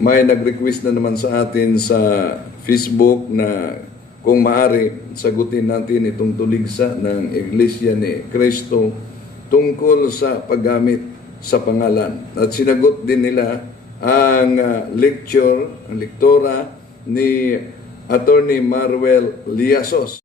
may nag-request na naman sa atin sa Facebook na kung maaari, sagutin natin itong tuligsa ng Iglesia ni Cristo tungkol sa paggamit sa pangalan. At sinagot din nila ang lektora ni Attorney Marwell Liasos.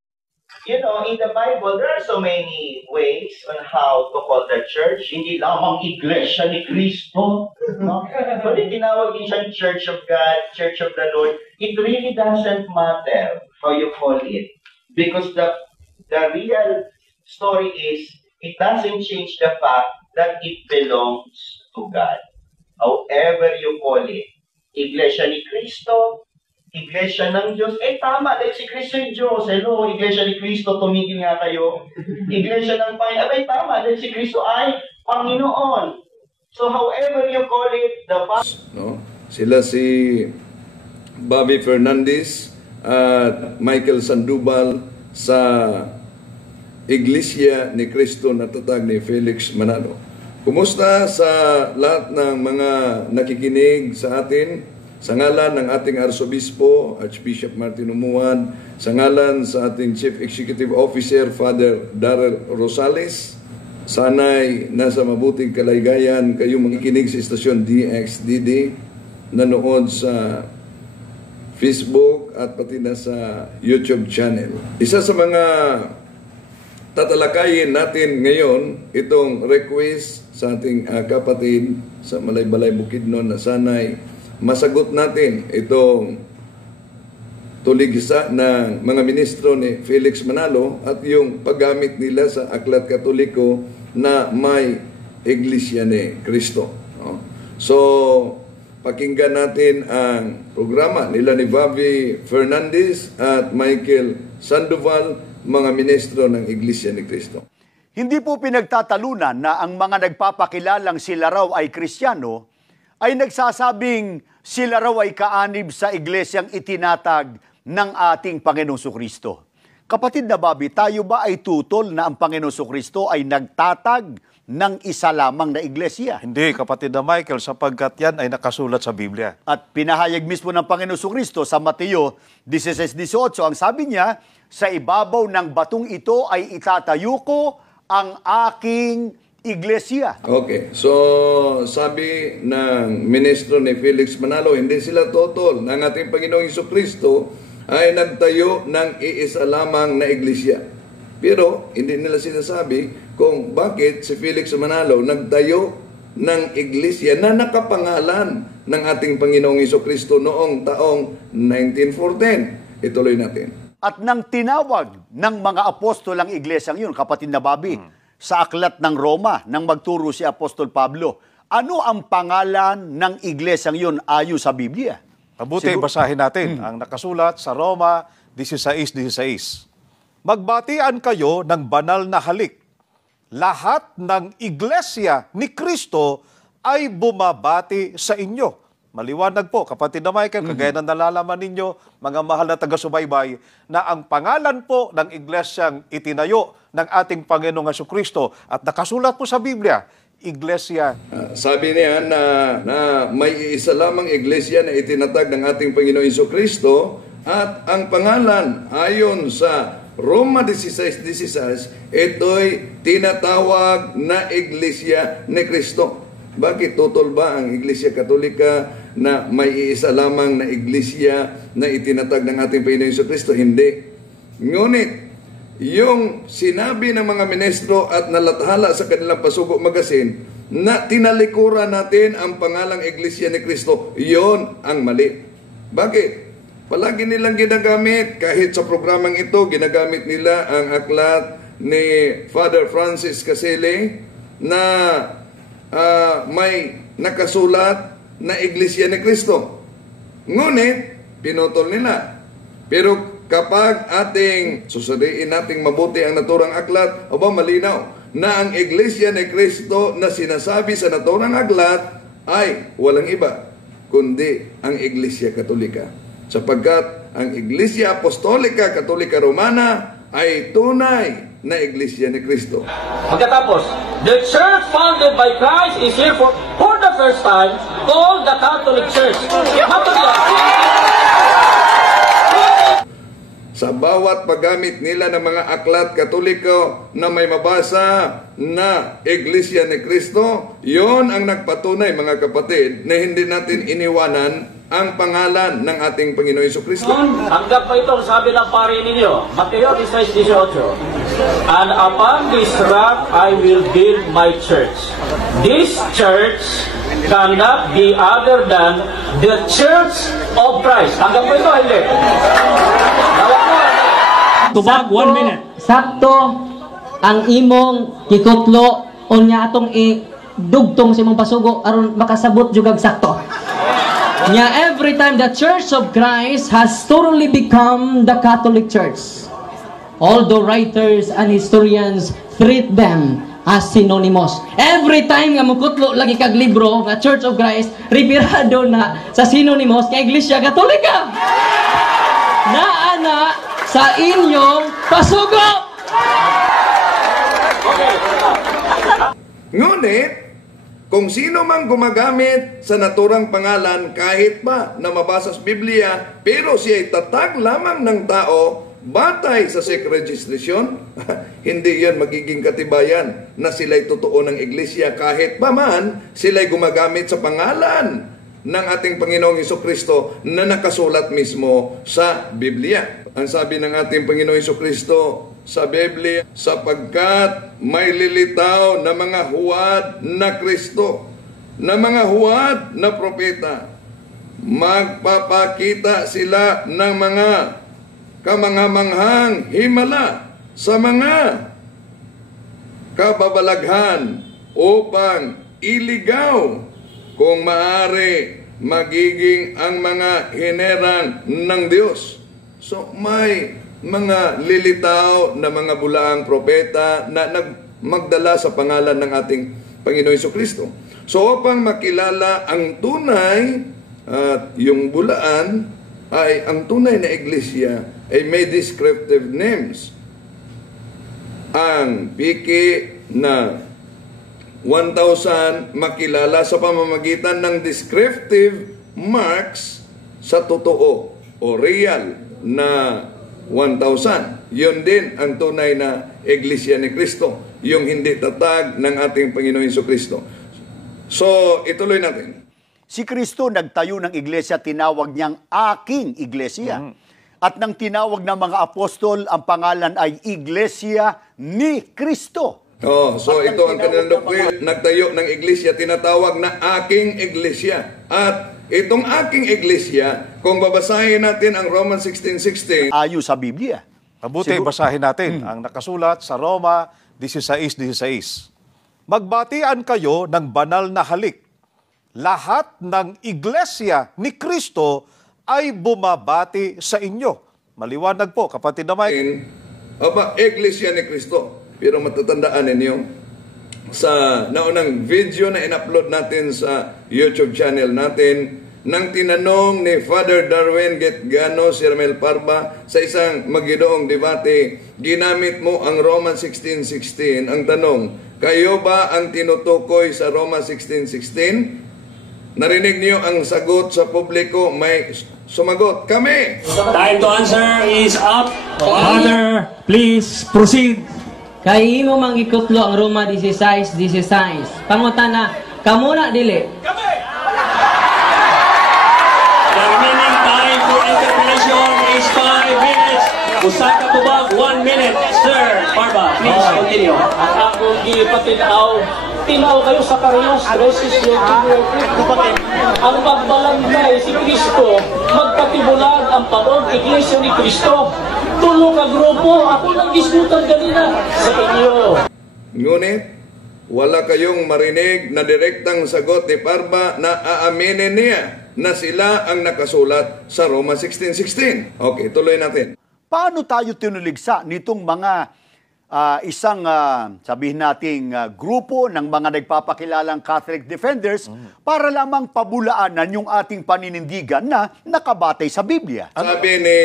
You know, in the Bible, there are so many ways on how to call the church. Hindi lamang Iglesia ni Cristo. No? But tinawag din siyang Church of God, Church of the Lord. It really doesn't matter how you call it. Because the real story is, it doesn't change the fact that it belongs to God. However you call it, Iglesia ni Cristo, Iglesia ng Diyos, tama, dahil si Cristo yung Diyos. Hello, Iglesia ni Cristo, tumigil nga kayo. Iglesia ng Panginoon, tama, dahil si Cristo ay Panginoon. So however you call it, the no? Sila si Bobby Fernandez at Michael Sandoval sa Iglesia ni Cristo na tatag ni Felix Manalo. Kumusta sa lahat ng mga nakikinig sa atin? Sa ngalan ng ating Arsobispo, Archbishop Martin Umuan, sa ngalan sa ating Chief Executive Officer, Father Darrell Rosales, sana'y nasa mabuting kalaygayan kayong makikinig sa istasyon DXDD, nanood sa Facebook at pati na sa YouTube channel. Isa sa mga tatalakayin natin ngayon, itong request sa ating kapatid sa Malaybalay Bukidnon na sana'y masagot natin itong tuligsa ng mga ministro ni Felix Manalo at yung paggamit nila sa Aklat Katoliko na may Iglesia ni Cristo. No? So, pakinggan natin ang programa nila ni Bobby Fernandez at Michael Sandoval, mga ministro ng Iglesia ni Cristo. Hindi po pinagtatalunan na ang mga nagpapakilalang sila raw ay Kristiyano ay nagsasabing sila raw ay kaanib sa iglesyang itinatag ng ating Panginoong Kristo. Kapatid na Bobby, tayo ba ay tutol na ang Panginoong Kristo ay nagtatag ng isa lamang na iglesia? Hindi, kapatid na Michael, sapagkat yan ay nakasulat sa Biblia. At pinahayag mismo ng Panginoong Kristo sa Mateo 16:18, ang sabi niya, sa ibabaw ng batong ito ay itatayo ko ang aking iglesia. Okay, so sabi ng ministro ni Felix Manalo, hindi sila totoo ng ating Panginoong Jesucristo ay nagtayo ng iisa lamang na iglesia. Pero hindi nila sinasabi kung bakit si Felix Manalo nagtayo ng iglesia na nakapangalan ng ating Panginoong Jesucristo noong taong 1914. Ituloy natin. At nang tinawag ng mga apostol ang iglesyang yun, kapatid na Bobby, sa aklat ng Roma, nang magturo si Apostol Pablo, ano ang pangalan ng iglesyang yun ayon sa Biblia? Mabuti, basahin natin ang nakasulat sa Roma 16:16. Magbatian kayo ng banal na halik. Lahat ng iglesia ni Cristo ay bumabati sa inyo. Maliwanag po, kapatid na Michael, kagaya na nalalaman ninyo, mga mahal na taga-subaybay, na ang pangalan po ng iglesyang itinayo ng ating Panginoong Jesucristo at nakasulat po sa Biblia, Iglesia. Sabi niya na may isa lamang iglesia na itinatag ng ating Panginoong Jesucristo at ang pangalan ayon sa Roma 16:16, ito'y tinatawag na Iglesia ni Cristo. Bakit tutol ba ang Iglesia Katolika na may isa lamang na iglesia na itinatag ng ating Panginoong Jesucristo? Hindi. Ngunit, yung sinabi ng mga ministro at nalathala sa kanilang Pasugo Magazine na tinalikuran natin ang pangalang Iglesia ni Cristo, yon ang mali. Bakit? Palagi nilang ginagamit, kahit sa programang ito, ginagamit nila ang aklat ni Father Francis Casile na may nakasulat na Iglesia ni Cristo. Ngunit, pinutol nila. Pero kapag ating susuriin nating mabuti ang naturang aklat, aba malinaw na ang Iglesia ni Cristo na sinasabi sa naturang aklat ay walang iba kundi ang Iglesia Katolika. Sapagkat ang Iglesia Apostolika Katolika Romana ay tunay na Iglesia ni Cristo. Pagkatapos, the church founded by Christ is here for the first time called the Catholic Church. Sa bawat paggamit nila ng mga aklat Katoliko na may mabasa na Iglesia ni Cristo, yon ang nagpatunay, mga kapatid, na hindi natin iniwanan ang pangalan ng ating Panginoon Jesucristo. Hanggang pa ito, sabi ng pari ninyo, Mateo 16:18, and upon this rock I will build my church. This church cannot be other than the Church of Christ. Hanggang pa ito, hindi. Tubag, 1 minute. Sakto ang imong kikutlo unya atong idugtong sa imong pasugo aron makasabot jugag sakto. Nya every time the Church of Christ has totally become the Catholic Church. Although writers and historians treat them as synonymous. Every time nga mukutlo lagi kag libro nga Church of Christ, referado na sa synonymous kay Iglesia Katolika. Naana sa inyong pasugo. Ngunit, kung sino mang gumagamit sa naturang pangalan kahit pa na mabasa sa Biblia, pero siya ay tatag lamang ng tao, batay sa SEC registration, hindi yan magiging katibayan na sila'y totoo ng iglesia kahit pa man sila'y gumagamit sa pangalan ng ating Panginoong Jesucristo na nakasulat mismo sa Biblia. Ang sabi ng ating Panginoong Jesucristo sa Biblia, sapagkat may lilitaw na mga huwad na Kristo, na mga huwad na propeta, magpapakita sila ng mga kamangamanghang himala sa mga kababalaghan upang iligaw kung maaari magiging ang mga hinerang ng Diyos. So may mga lilitaw na mga bulaang propeta na magdala sa pangalan ng ating Panginoon Jesucristo. So upang makilala ang tunay at yung bulaan ay ang tunay na iglesia ay may descriptive names. Ang piki na 1,000 makilala sa pamamagitan ng descriptive marks sa totoo o real na 1,000. Yun din ang tunay na Iglesia ni Cristo, yung hindi tatag ng ating Panginoon Jesucristo. So, ituloy natin. Si Kristo nagtayo ng iglesia, tinawag niyang aking iglesia. At nang tinawag ng mga apostol, ang pangalan ay Iglesia ni Cristo. So ito ang kanilang doktrina. Nagtayo ng iglesia, tinatawag na aking iglesia. At itong aking iglesia, kung babasahin natin ang Romans 16:16, ayon sa Biblia. Mabuti, basahin natin ang nakasulat sa Roma 16:16. Magbatian kayo ng banal na halik. Lahat ng iglesia ni Kristo ay bumabati sa inyo. Maliwanag po, kapatid na Mike. iglesia ni Cristo. Pero matatandaan ninyo, sa naunang video na in-upload natin sa YouTube channel natin, nang tinanong ni Father Darwin Getgano si Ramel Parba sa isang magidoong debate, ginamit mo ang Romans 16:16. Ang tanong, kayo ba ang tinutukoy sa Romans 16:16? Narinig niyo ang sagot sa publiko, may sumagot, kami! Time to answer is up. Father, please proceed. Kay imo mang ikutlo ang Roma 16:16. Pangutana, kamo na dili. The remaining time for interpretation is 5 minutes. Usa ka tubag, 1 minute. Sir Parba, please continue. Ang akong gipatinaw, tinaw kayo sa Karios 13:18. Ang pagbalangkay si Kristo, magpatibulag ang paong Iglesia ni Kristo. Tulong ka grupo, ako lang gisgutan kanina sa inyo. Ngunit, wala kayong marinig na direktang sagot ni Parba na aaminin niya na sila ang nakasulat sa Roma 16:16. Okay, tuloy natin. Paano tayo tinuligsa nitong mga isang, sabihin nating, grupo ng mga nagpapakilalang Catholic Defenders para lamang pabulaanan yung ating paninindigan na nakabatay sa Biblia? Sabi ni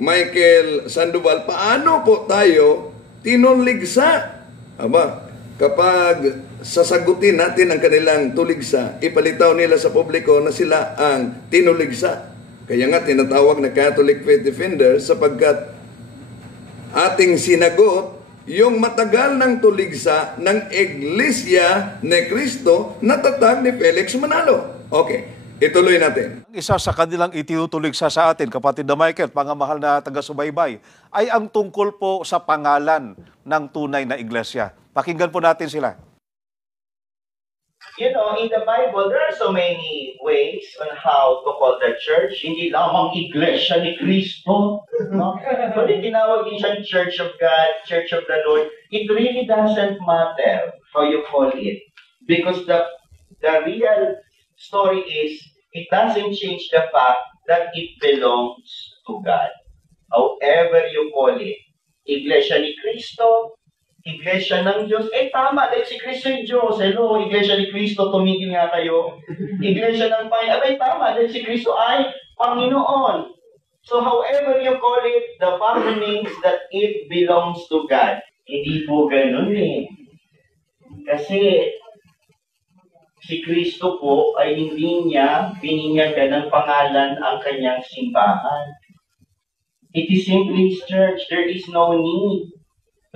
Michael Sandoval, paano po tayo tinuligsa? Kapag sasagutin natin ang kanilang tuligsa, ipalitaw nila sa publiko na sila ang tinuligsa. Kaya nga tinatawag na Catholic Faith Defenders sapagkat ating sinagot yung matagal ng tuligsa ng Iglesia ni Cristo na tatag ni Felix Manalo. Okay, ituloy natin. Isa sa kanilang itinutuligsa sa atin, kapatid na Michael, pangamahal na taga-subaybay, ay ang tungkol po sa pangalan ng tunay na iglesia. Pakinggan po natin sila. You know, in the Bible, there are so many ways on how to call the church. Hindi lamang Iglesia ni Cristo. No? Kung tinawag din siyang Church of God, Church of the Lord, it really doesn't matter how you call it. Because the real story is, it doesn't change the fact that it belongs to God. However you call it. Iglesia ni Cristo, Iglesia ng Diyos. Tama, dahil si Cristo yung Diyos. Hello, Iglesia ni Cristo, tumigil nga kayo. Iglesia ng Panginoon. Tama, dahil si Cristo ay Panginoon. So however you call it, the Father means that it belongs to God. Hindi po ganun eh. Kasi si Cristo po ay hindi niya bininyagan ng pangalan ang kanyang simbahan. It is simply His church. There is no need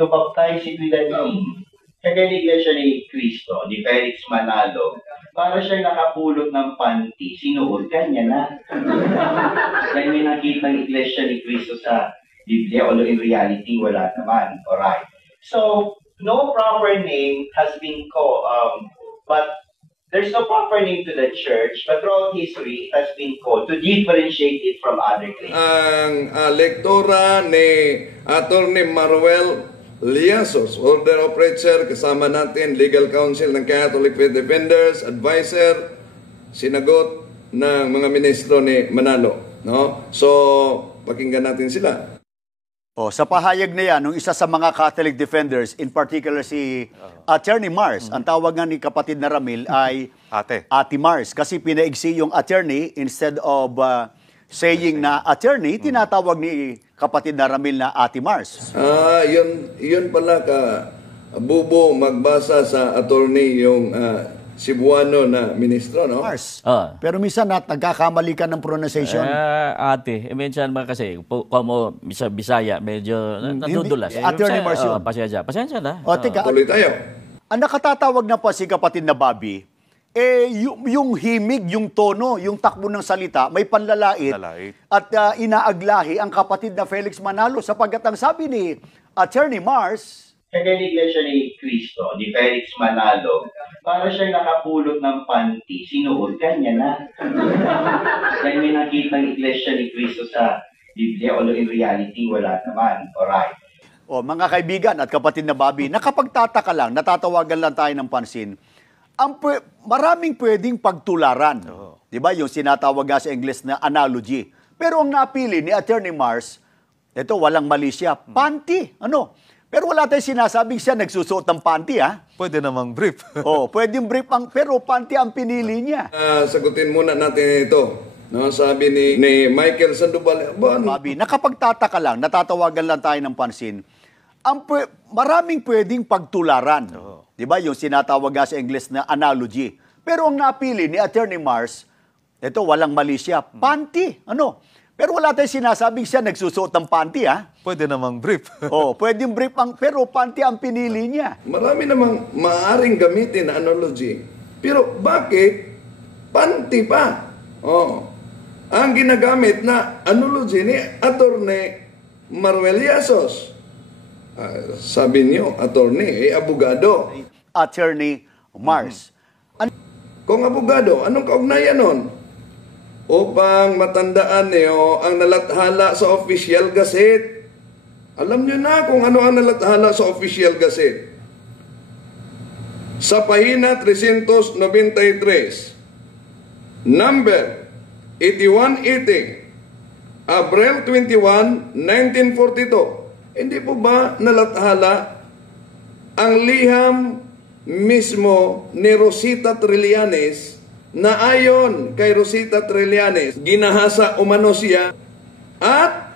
to baptize it with a name. Kaya ni Iglesia ni Cristo, ni Felix Manalo, para siya nakapulot ng panty, sinuot kanya na. Yan yung nakita ng Iglesia ni Cristo sa Biblia, although in reality, wala naman. Alright. So, no proper name has been called, but there's no proper name to the church, but throughout history, it has been called to differentiate it from other claims. Ang lektora ni Atty. Maruel Liasos, Order of Preacher, kasama natin, Legal Counsel ng Catholic Faith Defenders, Advisor, sinagot ng mga ministro ni Manalo. No? So, pakinggan natin sila. Sa pahayag na yan, nung isa sa mga Catholic Defenders, in particular si Attorney Mars, ang tawag nga ni kapatid na Ramil ay Ate Mars. Kasi pinaigsi yung attorney instead of saying na attorney, tinatawag ni kapatid na Ramil na Ate Mars. Yun pala ka, Bubo, magbasa sa attorney yung Cebuano na ministro, no? Mars. Pero minsan nagkakamali ka ng pronunciation. Ate, minsan ba kasi, como Bisaya, medyo nadudulas. Attorney Mars yun. Pasensya na. Teka, Tuloy tayo. ang nakatatawag na pa si kapatid na Bobby, yung himig, yung tono, yung takbo ng salita, may panlalait at inaaglahi ang kapatid na Felix Manalo sapagkat ang sabi ni Attorney Mars, Kaya ni Iglesia ni Cristo, ni Felix Manalo, para siya nakapulot ng panty, sinuot kanya na. Yan yung nakita ng Iglesia ni Cristo sa Biblia, although in reality, wala naman. Alright. mga kaibigan at kapatid na Bobby, nakapagtataka lang, natatawagan lang tayo ng pansin, maraming pwedeng pagtularan. Di ba? Yung sinatawag nga sa English na analogy. Pero ang napili ni Attorney Mars, ito, walang mali siya, panty. Pero wala tayong sinasabing siya nagsusuot ng panty, ha? Pwede namang brief. Pwedeng brief, pero panty ang pinili niya. Sagutin muna natin ito. No, sabi ni Michael Sandoval, Bobby, nakapagtataka lang, natatawagan lang tayo ng pansin, maraming pwedeng pagtularan. Di ba? Yung sinatawag nga sa English na analogy. Pero ang napili ni Attorney Mars, ito, walang mali siya, panty. Pero wala tayong sinasabing siya nagsusuot ng panty, ha? Pwede namang brief. Pwedeng brief, pero panty ang pinili niya. marami namang maaaring gamitin na analogy. Pero bakit panty pa? Ang ginagamit na analogy ni Atty. Maruel Liasos. Sabi niyo, attorney, abogado. Attorney Mars. Kung abogado, anong kaugnayan nun? Upang matandaan niyo ang nalathala sa Official Gazette. Alam niyo na kung ano ang nalathala sa Official Gazette. Sa pahina 393, number 8180, Abril 21, 1942. Hindi po ba nalathala ang liham mismo ni Rosita Trillanes na ayon kay Rosita Trillanes, ginahasa umano siya at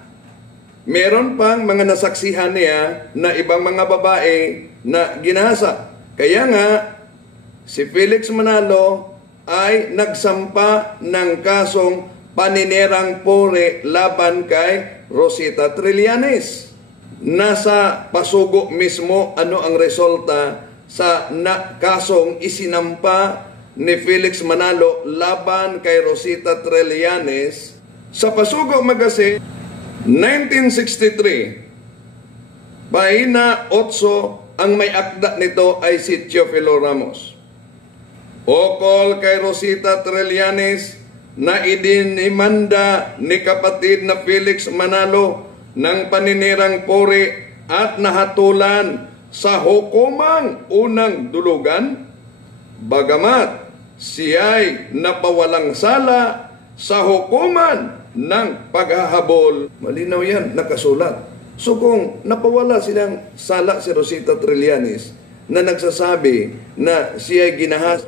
meron pang mga nasaksihan niya na ibang mga babae na ginahasa. Kaya nga, si Felix Manalo ay nagsampa ng kasong paninirang puri laban kay Rosita Trillanes. Nasa pasugo mismo ano ang resulta sa kasong isinampa ni Felix Manalo laban kay Rosita Trillanes. Sa pasugo magazine, 1963, pahina 8, ang may akda nito ay si Teofilo Ramos. Ukol kay Rosita Trillanes na idinimanda ni kapatid na Felix Manalo ng paninirang puri at nahatulan sa hukumang unang dulugan, bagamat siya'y napawalang sala sa hukuman ng paghahabol. Malinaw yan, nakasulat. So kung napawala silang sala si Rosita Trillanes na nagsasabi na siya'y ginahas,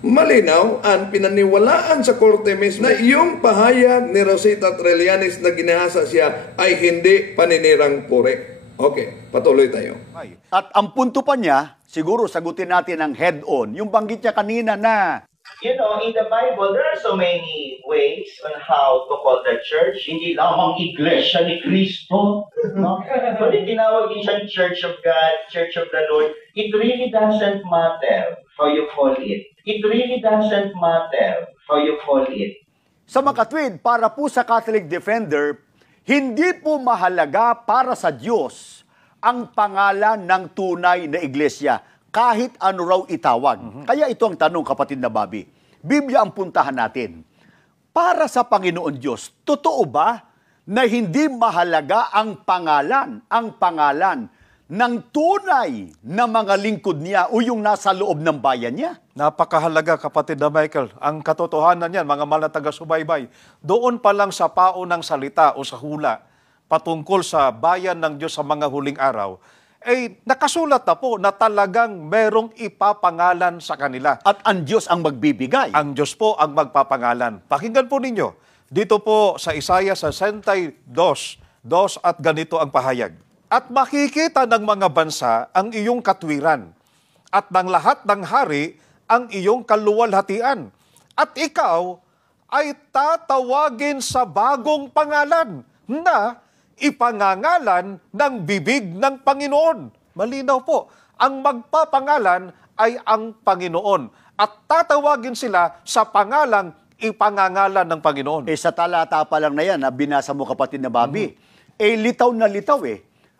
malinaw ang pinaniwalaan sa korte mismo na yung pahayag ni Rosita Trillanes na ginahasa siya ay hindi paninirang puri. Okay, patuloy tayo. At ang punto pa niya, siguro sagutin natin ang head-on. Yung banggit niya kanina na You know, in the Bible, there are so many ways on how to call the church. Hindi lamang iglesia ni Kristo. No? Kung tinawag din siyang Church of God, Church of the Lord, it really doesn't matter how you call it. It really doesn't matter how you call it. sa makatwid, para po sa Catholic Defender, hindi po mahalaga para sa Diyos ang pangalan ng tunay na iglesia, kahit ano raw itawag. Kaya ito ang tanong, kapatid na Bobby. Biblia ang puntahan natin. Para sa Panginoon Diyos, totoo ba na hindi mahalaga ang pangalan ng tunay na mga lingkod niya o yung nasa loob ng bayan niya? Napakahalaga, kapatid na Michael. Ang katotohanan niyan, mga mahal na taga-subaybay, doon pa lang sa paunang salita o sa hula patungkol sa bayan ng Diyos sa mga huling araw, nakasulat na po na talagang merong ipapangalan sa kanila. At ang Diyos ang magbibigay. Ang Diyos po ang magpapangalan. Pakinggan po ninyo. Dito po sa Isaiah 62:2 at ganito ang pahayag. At makikita ng mga bansa ang iyong katwiran, at ng lahat ng hari ang iyong kaluwalhatian. At ikaw ay tatawagin sa bagong pangalan na ipangangalan ng bibig ng Panginoon. Malinaw po, ang magpapangalan ay ang Panginoon. At tatawagin sila sa pangalang ipangangalan ng Panginoon. Sa talata pa lang na yan, binasa mo, kapatid na Bobby, litaw na litaw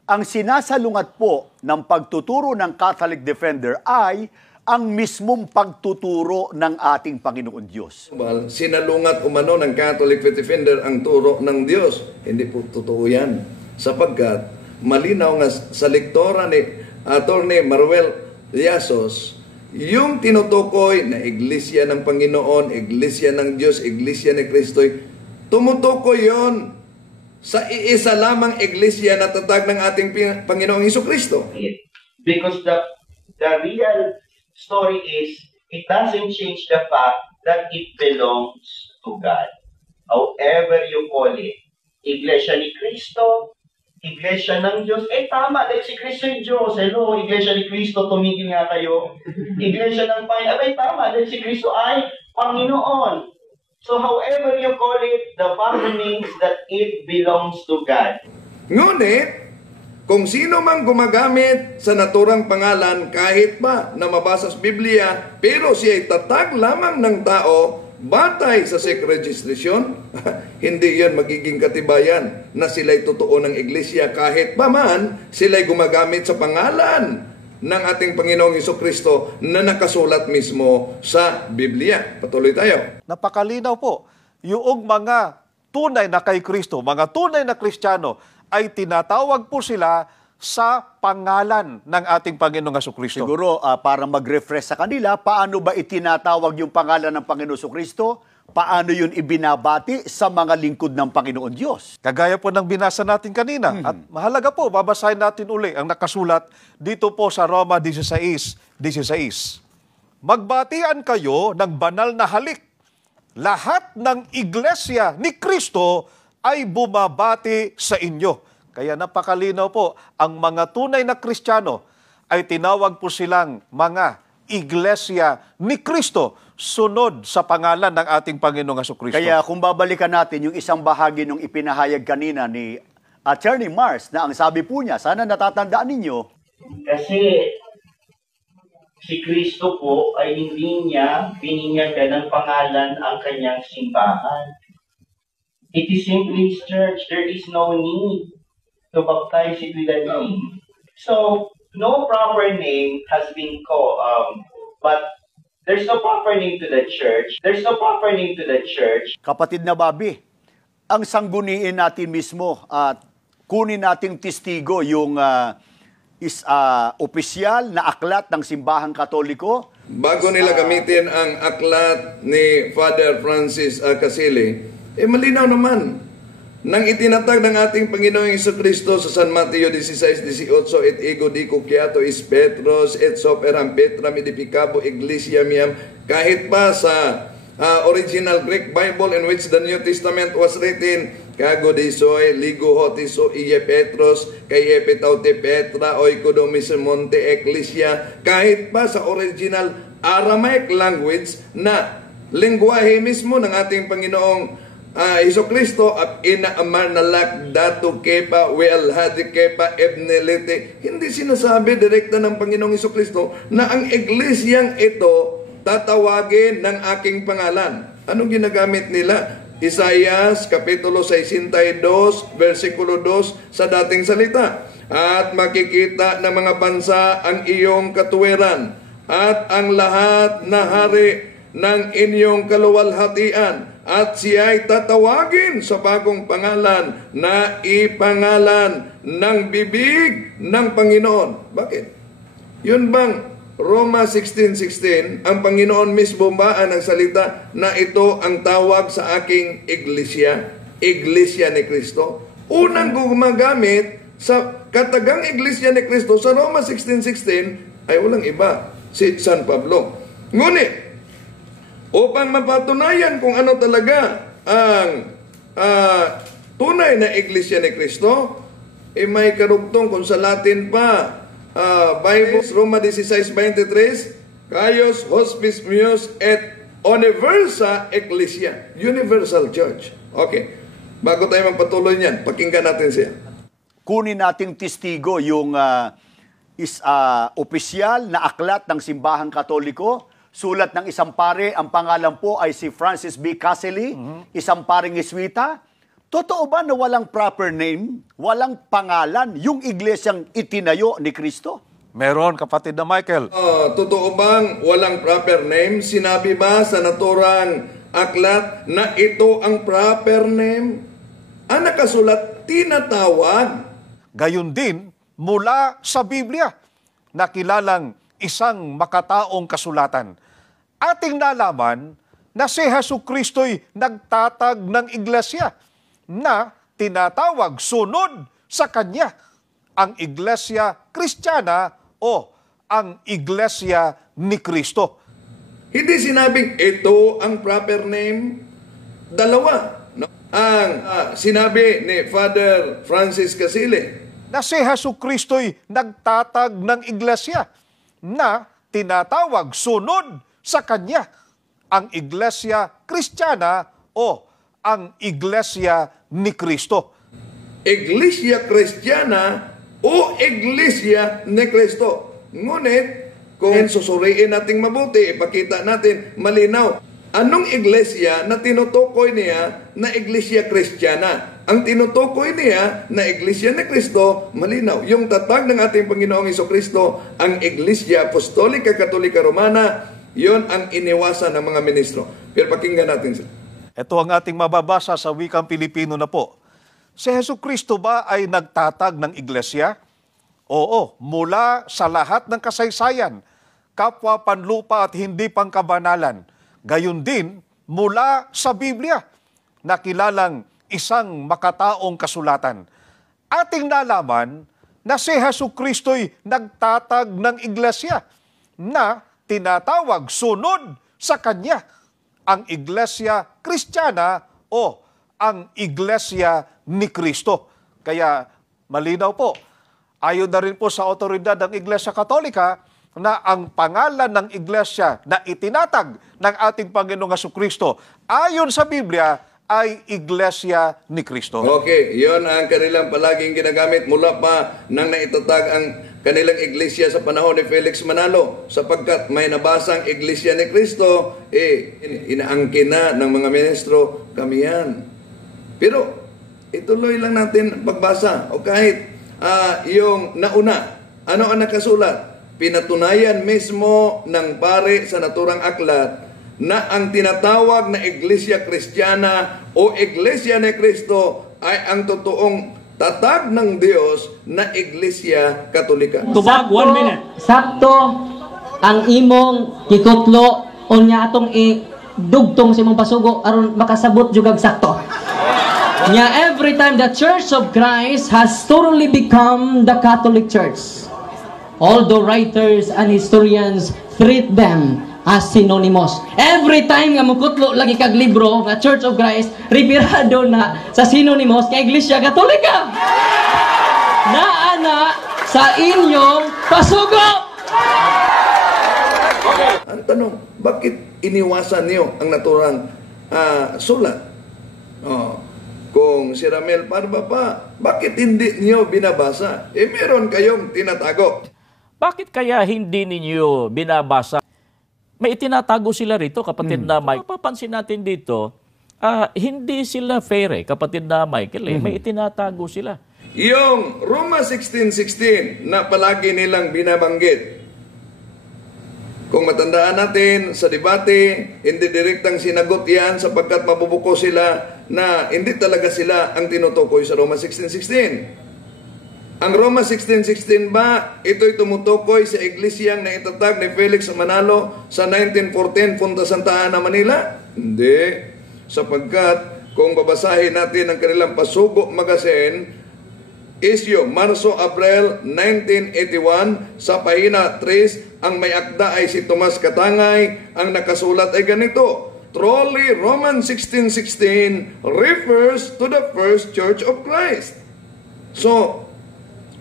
Ang sinasalungat po ng pagtuturo ng Catholic Defender ay ang mismong pagtuturo ng ating Panginoon Diyos. Sinalungat umano ng Catholic Defender ang turo ng Diyos. Hindi po totoo yan. Sapagkat malinaw nga sa lektora ni Attorney Maruel Yasos, yung tinutukoy na Iglesia ng Panginoon, Iglesia ng Diyos, Iglesia ni Kristo, tumutukoy yon sa iisa lamang Iglesia na tatag ng ating Panginoong Hesukristo. Because the real story is, it doesn't change the fact that it belongs to God. However you call it, Iglesia ni Kristo, Iglesia ng Diyos, tama, dahil si Kristo yung Diyos. Hello, Iglesia ni Kristo, tumigil nga kayo. Iglesia ng Panginoon, tama, dahil si Kristo ay Panginoon. So however you call it, the fact remains that it belongs to God. Ngunit, kung sino mang gumagamit sa naturang pangalan kahit pa na mabasa sa Biblia, pero siya ay tatag lamang ng tao batay sa SEC registration, hindi yan magiging katibayan na sila'y totoo ng iglesia kahit pa man sila'y gumagamit sa pangalan ng ating Panginoong Hesukristo na nakasulat mismo sa Biblia. Patuloy tayo. Napakalinaw po. Yung mga tunay na kay Kristo, mga tunay na Kristiyano, ay tinatawag po sila sa pangalan ng ating Panginoong Hesukristo. Siguro, para mag-refresh sa kanila, paano ba itinatawag yung pangalan ng Panginoong Hesukristo? Paano yun ibinabati sa mga lingkod ng Panginoon Diyos? Kagaya po ng binasa natin kanina. At mahalaga po, babasahin natin uli ang nakasulat dito po sa Roma 16:16. Magbatian kayo ng banal na halik. Lahat ng iglesia ni Kristo ay bumabati sa inyo. Kaya napakalinaw po, ang mga tunay na Kristiyano ay tinawag po silang mga Iglesia ni Kristo, sunod sa pangalan ng ating Panginoong Hesukristo. Kaya kung babalikan natin yung isang bahagi ng ipinahayag kanina ni Attorney Mars na ang sabi po niya, sana natatandaan ninyo. Kasi si Kristo po ay hindi niya bininyagan ng pangalan ang kanyang simbahan. It is simply His church. There is no need to baptize it with a name. So, no proper name has been called, but there's no proper name to the church. There's no proper name to the church. Kapatid na Bobby, ang sangguniin natin mismo at kunin nating testigo yung opisyal na aklat ng Simbahang Katoliko. Bago nila gamitin ang aklat ni Father Francis Casile, malinaw naman. Nang itinatag ng ating Panginoong Hesukristo sa San Mateo 16:18, et ego dico quiato is Petros, et soperam Petram edificabo ecclesia miam, kahit pa sa original Greek Bible in which the New Testament was written, kago disoy ligo hotiso iye Petros kay epitaute Petra oikodomis monte ecclesia, kahit pa sa original Aramaic language na lengguwahe mismo ng ating Panginoong Hesukristo, ap ina amar nalak datu kepa wel hadi kepa ebnelete, hindi sinasabi direkta ng Panginoong Hesukristo na ang iglesyang ito tatawagin ng aking pangalan. Anong ginagamit nila? Isaias Kapitulo 62, versikulo 2 sa dating salita. At makikita ng mga bansa ang iyong katuwiran at ang lahat na hari ng inyong kaluwalhatian, at siya'y tatawagin sa bagong pangalan na ipangalan ng bibig ng Panginoon. Bakit? Yun bang Roma 16:16, ang Panginoon mismo ba ang nagsalita na ito ang tawag sa aking iglesia, iglesia ni Kristo? Unang gumagamit sa katagang iglesia ni Kristo sa Roma 16:16 ay walang iba, si San Pablo. Ngunit, upang mapatunayan kung ano talaga ang tunay na iglesia ni Kristo, may karugtong kung sa Latin pa, Bible, Roma 16:23, Caius hospis meus et universa ecclesia, universal church. Okay, bago tayo magpatuloy niyan, pakinggan natin siya. Kunin nating testigo yung opisyal na aklat ng Simbahang Katoliko, sulat ng isang pare, ang pangalan po ay si Francis B. Casile, isang paring Jesuita. Totoo ba na walang proper name, walang pangalan, yung iglesyang itinayo ni Kristo? Meron, kapatid na Michael. Totoo bang walang proper name? Sinabi ba sa naturang aklat na ito ang proper name? Ang nakasulat, tinatawag. Gayon din, mula sa Biblia, nakilalang isang makataong kasulatan. Ating nalaman na si Hesukristo'y nagtatag ng iglesia na tinatawag sunod sa Kanya, ang Iglesia Kristiyana o ang Iglesia ni Kristo. Hindi sinabing ito ang proper name. Dalawa. No? Ang sinabi ni Father Francis Casile Na si Hesukristo'y nagtatag ng iglesia na tinatawag sunod sa Kanya, ang Iglesia Kristiyana o ang Iglesia ni Kristo. Iglesia Kristiyana o Iglesia ni Kristo. Ngunit, kung susuriin natin mabuti, ipakita natin malinaw, anong iglesia na tinutukoy niya na Iglesia Kristiyana? Ang tinutukoy niya na Iglesia ni Kristo, malinaw. Yung tatag ng ating Panginoong Hesukristo, ang Iglesia Apostolika Katolika Romana, yon ang iniwasan ng mga ministro. Pero pakinggan natin siya. Ito ang ating mababasa sa wikang Pilipino na po. Si Hesukristo ba ay nagtatag ng iglesia? Oo, mula sa lahat ng kasaysayan, kapwa panlupa at hindi pangkabanalan. Gayon din, mula sa Biblia, nakilalang isang makataong kasulatan. Ating nalaman na si Hesukristo'y nagtatag ng iglesia na tinatawag sunod sa Kanya, ang Iglesia Kristiyana o ang Iglesia ni Kristo. Kaya malinaw po, ayon na rin po sa otoridad ng Iglesia Katolika na ang pangalan ng iglesia na itinatag ng ating Panginoong Jesucristo ayon sa Biblia ay Iglesia ni Cristo. Okay, yon ang kanilang palaging ginagamit mula pa nang naitatag ang kanilang iglesia sa panahon ni Felix Manalo, sapagkat may nabasang Iglesia ni Cristo, inaangkin na ng mga ministro, kami yan. Pero ituloy lang natin pagbasa, o kahit yung nauna, ano ang nakasulat? Pinatunayan mismo ng pare sa naturang aklat na ang tinatawag na Iglesia Kristiyana o Iglesia ni Cristo ay ang totoong tatag ng Diyos na Iglesia Katolika. Tubag, 1 minute. Sakto ang imong kikutlo unya atong idugtong sa imong pasugo aron makasabot jugag sakto. Nya every time the Church of Christ has totally become the Catholic Church. Although writers and historians treat them as synonymous. Every time nga mukutlo lagi kag libro nga Church of Christ, referado na sa synonymous kay Iglesia Katolika. Naana sa inyong pasugo. Ang tanong, bakit iniwasan niyo ang naturang sulat? Kung si Ramel Parba pa, bakit hindi niyo binabasa? Meron kayong tinatago. Bakit kaya hindi ninyo binabasa? May itinatago sila rito, kapatid na Mike. Mapapansin natin dito, hindi sila fair kapatid na Michael. May itinatago sila. Yung Roma 16:16 na palagi nilang binabanggit. Kung matandaan natin sa debate, hindi direktang sinagot yan sapagkat mabubuko sila na hindi talaga sila ang tinutukoy sa Roma 16:16. Ang Roma 16:16 ba, ito'y tumutukoy sa iglesyang na itatag ni Felix Manalo sa 1914 Punta Santa Ana, Manila? Hindi. Sapagkat kung babasahin natin ang kanilang Pasugo Magazine, issue Marso-Abril 1981, sa pahina 3, ang may akda ay si Tomas Katangay. Ang nakasulat ay ganito: Truly, Roman 16:16 refers to the first Church of Christ. So,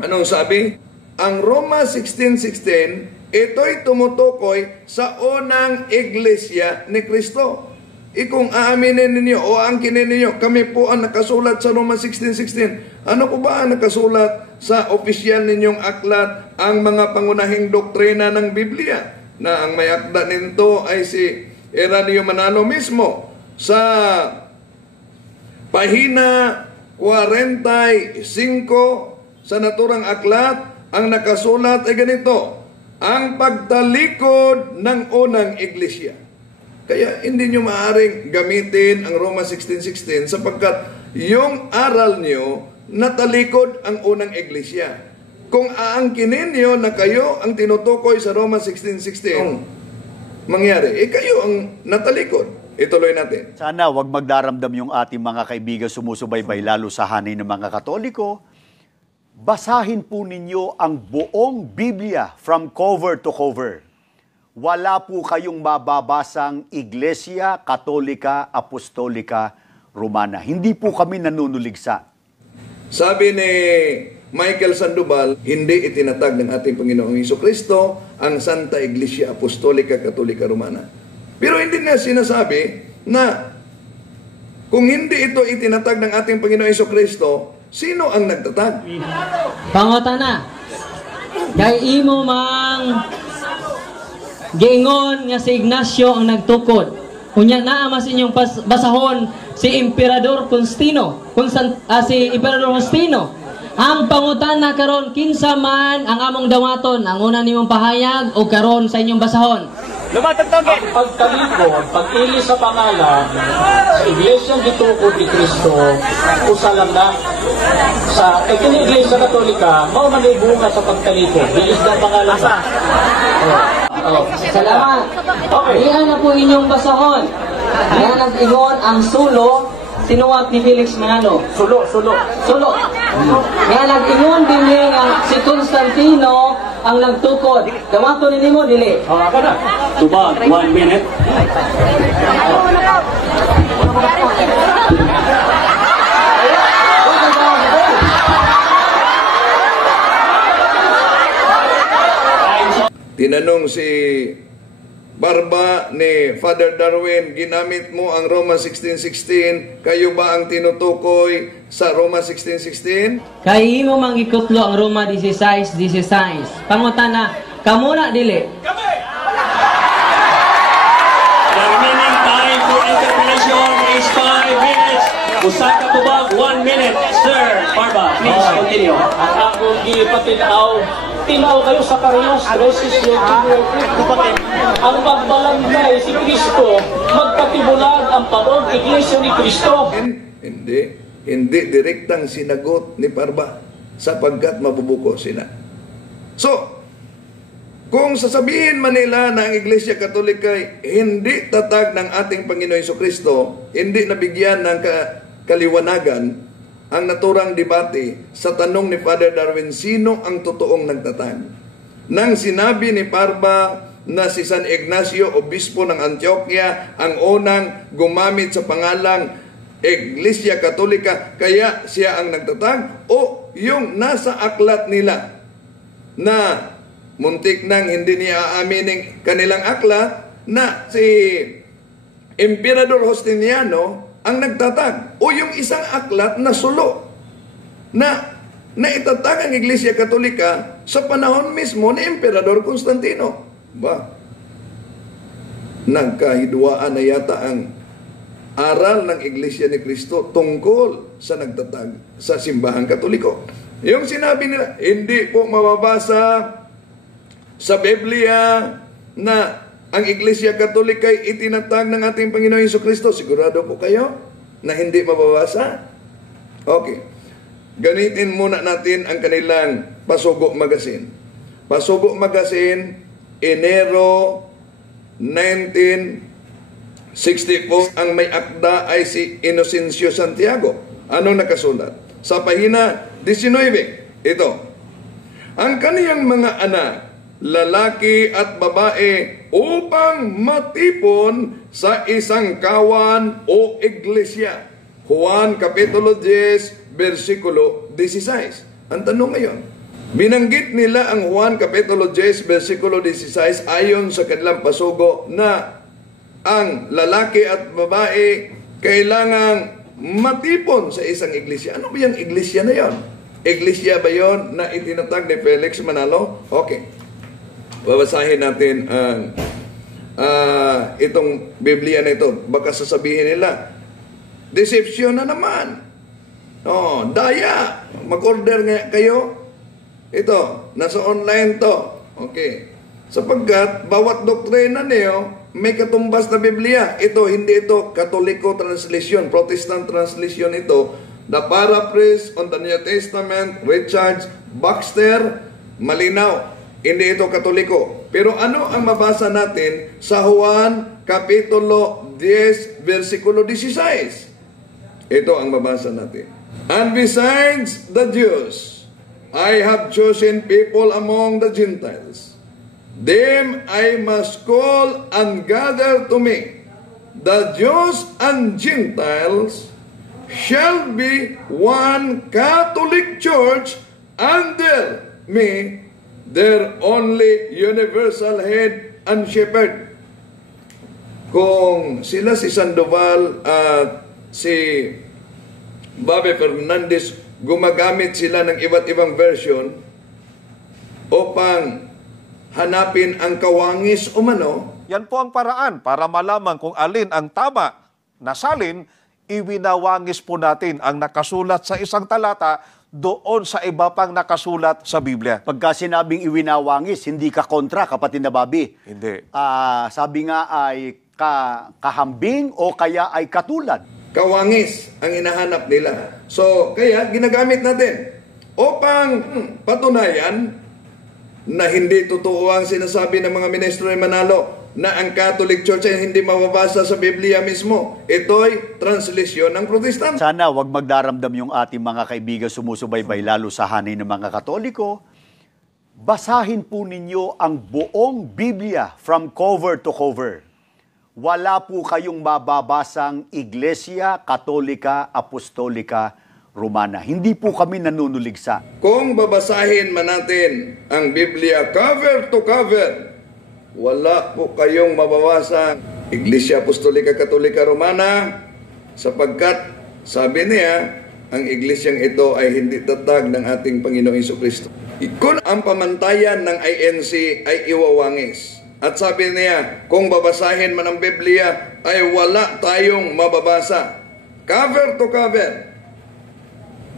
anong sabi? Ang Roma 16:16, ito'y tumutukoy sa unang iglesia ni Cristo. Kung aaminin ninyo o angkinin ninyo, kami po ang nakasulat sa Roma 16:16. Ano po ba ang nakasulat sa opisyal ninyong aklat, ang mga pangunahing doktrina ng Biblia? Na ang may akda nito ay si Eranio Manalo mismo. Sa pahina 45 sa naturang aklat, ang nakasulat ay ganito: ang pagtalikod ng unang iglesia. Kaya hindi nyo maaaring gamitin ang Roma 16:16 sapagkat yung aral nyo natalikod ang unang iglesia. Kung aangkinin nyo na kayo ang tinutukoy sa Roma 16:16, mangyari, kayo ang natalikod. Ituloy natin. Sana wag magdaramdam yung ating mga kaibigan sumusubaybay lalo sa hanay ng mga Katoliko. Basahin po ninyo ang buong Biblia from cover to cover. Wala po kayong mababasang Iglesia Katolika Apostolika Romana. Hindi po kami nanunuligsa. Sabi ni Michael Sandoval, hindi itinatag ng ating Panginoong Jesucristo ang Santa Iglesia Apostolika Katolika Romana. Pero hindi na sinasabi na kung hindi ito itinatag ng ating Panginoong Jesucristo, sino ang nagtatag? Pangutana, kay imo mang giingon nga si Ignacio ang nagtukod. Unya naa mas inyong basahon si Emperador Constantino, si Emperador Constantino. Ang pangutana karon, kinsa man ang among dawaton, ang una nimong pahayag o karon sa inyong basahon? Ang pagtalikod, pag-ili sa pangalan sa Iglesia gitukod ni Cristo, usa lang na sa kini Iglesia Katolika, mao man bunga sa pagtalikod, bilis ng pangalan sa. Salamat. Okay. Iyan na po inyong basahon. Iyan nag-ingon ang sulo, sinuwat ni Felix Manalo. Sulo. Iyan nag-ingon din nga si Constantino ang nagtukod. Dawato ni mo, dili. Ako na. Tubag, 1 minute. tinanong si Barba ni Father Darwin, ginamit mo ang Roma 16:16, kayo ba ang tinutukoy sa Roma 16:16? Kay imo mangikutlo ang Roma 16:16. Pangutana, kamo na dili. The remaining time for interpellation is 5 minutes. Usa ka tubag, 1 minute. Sir Barba, please continue. Ang akong tinaw kayo sa Karios, Resis, ang pagbalangkay si Kristo, magpatibulag ang paong Iglesia ni Kristo. Hindi direktang sinagot ni Barba sapagkat mabubuko sila. So, kung sasabihin man nila na ang Iglesia Katolika ay hindi tatag ng ating Panginoon Jesucristo, hindi nabigyan ng kaliwanagan ang naturang debate sa tanong ni Father Darwin, sino ang totoong nagtatag? Nang sinabi ni Barba na si San Ignacio, obispo ng Antioquia, ang unang gumamit sa pangalang Iglesia Katolika, kaya siya ang nagtatag? O yung nasa aklat nila na muntik nang hindi niya aaminin kanilang aklat na si Emperador Justiniano ang nagtatag, o yung isang aklat na sulo na itatag ang Iglesia Katolika sa panahon mismo ni Emperador Constantino. Ba? Nagkahidwaan na yata ang aral ng Iglesia ni Cristo tungkol sa nagtatag sa simbahang Katoliko. Yung sinabi nila, hindi po mababasa sa Biblia na ang Iglesia Katolika ay itinatag ng ating Panginoon Jesucristo. Sigurado po kayo na hindi mababasa? Okay. Gamitin muna natin ang kanilang Pasugo Magazine. Pasugo Magazine, Enero 1964. Ang may akda ay si Inocencio Santiago. Anong nakasulat? Sa pahina 19, ito. Ang kaniyang mga anak, lalaki at babae, upang matipon sa isang kawan o iglesia. Juan Kapitulo 10, versikulo 16. Ang tanong ngayon, binanggit nila ang Juan Kapitulo 10, versikulo 16 ayon sa kanilang pasugo na ang lalaki at babae kailangang matipon sa isang iglesia. Ano ba yung iglesia na yon? Iglesia ba yon na itinatag ni Felix Manalo? Okay. Babasahin natin ang itong Biblia na ito. Baka sasabihin nila, deception na naman. Oh, daya. Mag-order nga kayo. Ito, nasa online to. Okay. Sapagkat bawat doktrina niyo may katumbas na Biblia. Ito, hindi ito Katoliko translation, Protestant translation ito. The Paraphrase on the New Testament, Richard Baxter, malinaw. Hindi ito Katoliko. Pero ano ang mabasa natin sa Juan Kapitulo 10, versikulo 16? Ito ang mabasa natin. And besides the Jews, I have chosen people among the Gentiles. Them I must call and gather to me. The Jews and Gentiles shall be one Catholic Church under me, their only universal head and shepherd. Kung sila si Sandoval at si Bobby Fernandez, gumagamit sila ng iba't ibang version upang hanapin ang kawangis umano. Yan po ang paraan para malaman kung alin ang tama na salin, iwinawangis po natin ang nakasulat sa isang talata doon sa iba pang nakasulat sa Biblia. Pagka sinabing iwinawangis, hindi ka kontra, kapatid na Bobby. Hindi. Sabi nga ay kahambing o kaya ay katulad. Kawangis ang hinahanap nila. So, kaya ginagamit natin upang patunayan na hindi totoo ang sinasabi ng mga ministro ni Manalo na ang Catholic Church ay hindi mababasa sa Biblia mismo. Ito'y translisyon ng Protestant. Sana wag magdaramdam yung ating mga kaibigan sumusubaybay lalo sa hanay ng mga Katoliko. Basahin po ninyo ang buong Biblia from cover to cover. Wala po kayong mababasang Iglesia Katolika Apostolika Romana. Hindi po kami nanunuligsa. Kung babasahin man natin ang Biblia cover to cover, wala po kayong mababasa Iglesia Apostolika Katolika Romana sapagkat sabi niya, ang iglesyang ito ay hindi tatag ng ating Panginoong Jesucristo. Kung ang pamantayan ng INC ay iwawangis. At sabi niya, kung babasahin man ang Biblia, ay wala tayong mababasa. Cover to cover.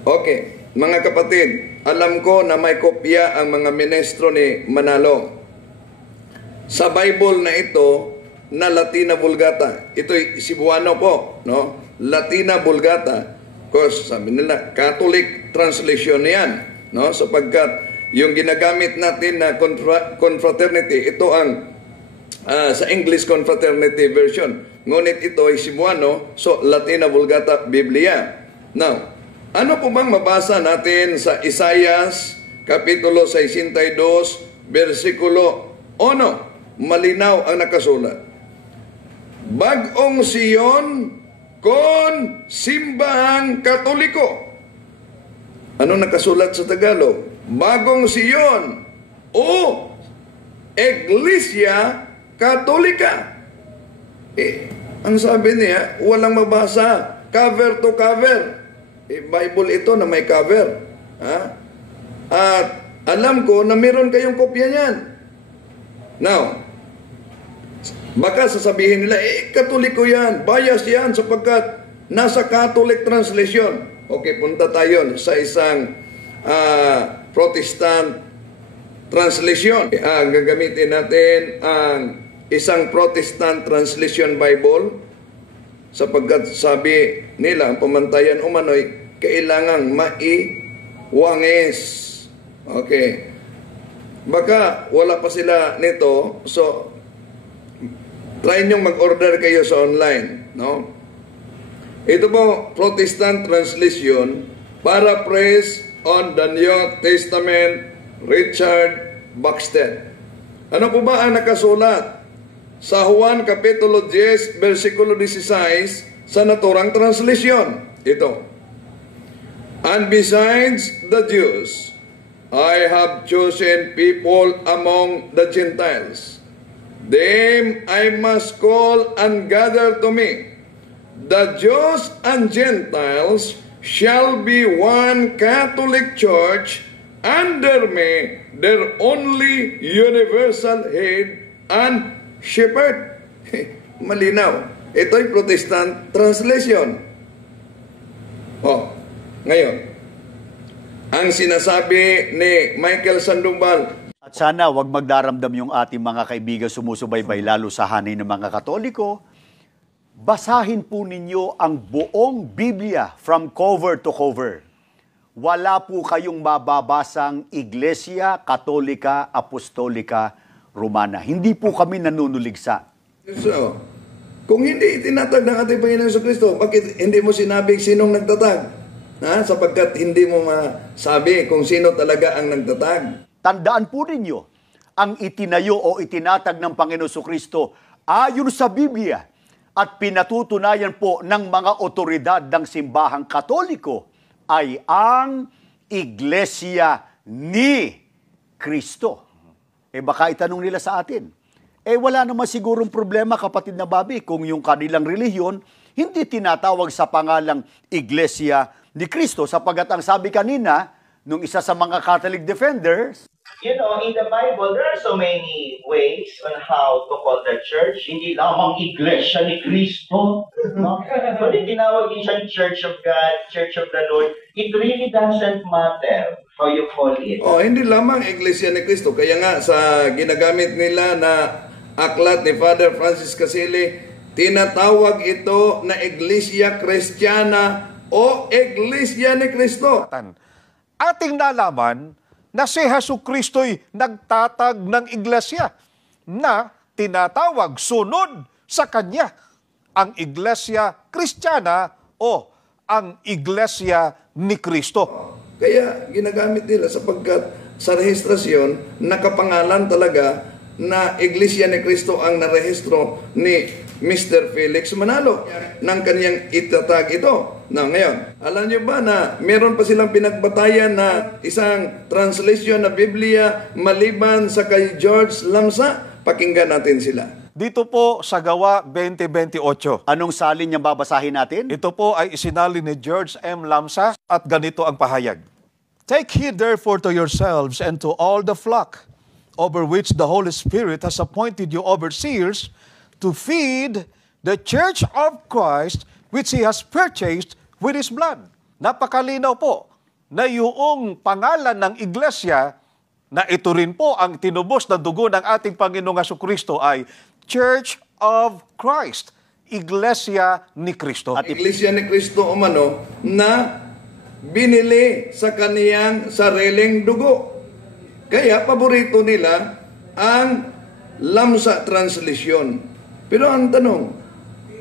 Okay, mga kapatid, alam ko na may kopya ang mga ministro ni Manalo. Sa Bible na ito, na Latina Vulgata. Ito'y Cebuano po, no? Latina Vulgata. Of course, sabi nila, Catholic translation yan, no? Sapagkat yung ginagamit natin na confraternity, ito ang sa English confraternity version. Ngunit ito ay Cebuano, so Latina Vulgata Biblia. Now, ano po bang mabasa natin sa Isaias, Kapitulo 62, versikulo 1? Malinaw ang nakasulat. Bagong Sion kon simbahang Katoliko. Ano nakasulat sa Tagalog? Bagong Sion o Iglesia Katolika. Ang sabi niya, walang mabasa. Cover to cover. Bible ito na may cover. Ha? At alam ko na meron kayong kopya niyan. Now, baka sasabihin nila, Katoliko yan, bias yan sapagkat nasa Catholic translation. Okay, punta tayo sa isang Protestant translation. Gagamitin natin ang isang Protestant translation Bible sapagkat sabi nila, ang pamantayan umano'y kailangang maiwangis. Okay. Baka wala pa sila nito, so try nyo mag-order kayo sa online, no? Ito po, Protestant translation, Paraphrase on the New Testament, Richard Baxter. Ano po ba ang nakasulat sa Juan Kapitulo 10, versikulo 16, sa naturang translation? Ito. And besides the Jews, I have chosen people among the Gentiles. Them I must call and gather to me. The Jews and Gentiles shall be one Catholic Church under me, their only universal head and shepherd. Malinaw. Ito'y Protestant translation. Ngayon, ang sinasabi ni Michael Sandoval, at sana wag magdaramdam yung ating mga kaibigan sumusubaybay lalo sa hanay ng mga Katoliko. Basahin po ninyo ang buong Biblia from cover to cover. Wala po kayong mababasang Iglesia Katolika Apostolika Romana. Hindi po kami nanunuligsa. So, kung hindi itinatag ng ating Panginoon Jesucristo, bakit hindi mo sinabing sinong nagtatag? Sapagkat hindi mo masabi kung sino talaga ang nagtatag. Tandaan po ninyo, ang itinayo o itinatag ng Panginoon Jesucristo ayon sa Biblia at pinatutunayan po ng mga otoridad ng simbahang Katoliko ay ang Iglesia ni Kristo. Baka itanong nila sa atin, wala naman sigurong problema, kapatid na Bobby, kung yung kanilang relihiyon hindi tinatawag sa pangalang Iglesia ni Kristo, sapagat ang sabi kanina nung isa sa mga Catholic defenders, you know, in the Bible, there are so many ways on how to call the church. Hindi lamang Iglesia ni Kristo. No? Kung tinawag din siyang Church of God, Church of the Lord, it really doesn't matter how you call it. Hindi lamang Iglesia ni Kristo. Kaya nga, sa ginagamit nila na aklat ni Father Francis Casilli, tinatawag ito na Iglesia Kristiyana o Iglesia ni Kristo. Ating nalaman na si Jesucristo'y nagtatag ng iglesia na tinatawag sunod sa Kanya, ang Iglesia Kristiyana o ang Iglesia ni Kristo. Kaya ginagamit nila sapagkat sa rehistrasyon, nakapangalan talaga na Iglesia ni Kristo ang narehistro ni Mr. Felix Manalo ng kaniyang itatag ito. Ngayon, alam niyo ba na meron pa silang pinagbatayan na isang translation na Biblia maliban sa kay George Lamsa? Pakinggan natin sila. Dito po sa Gawa 20:28. Anong salin niya babasahin natin? Ito po ay isinalin ni George M. Lamsa at ganito ang pahayag. Take heed therefore to yourselves and to all the flock, over which the Holy Spirit has appointed you overseers, to feed the church of Christ, which He has purchased with His blood. Napakalinaw po na yung pangalan ng iglesia na ito rin po ang tinubos ng dugo ng ating Panginoong Jesucristo ay Church of Christ, Iglesia ni Cristo. At Iglesia ni Cristo umano na binili sa kaniyang sariling dugo. Kaya paborito nila ang Lamsa translation. Pero ang tanong,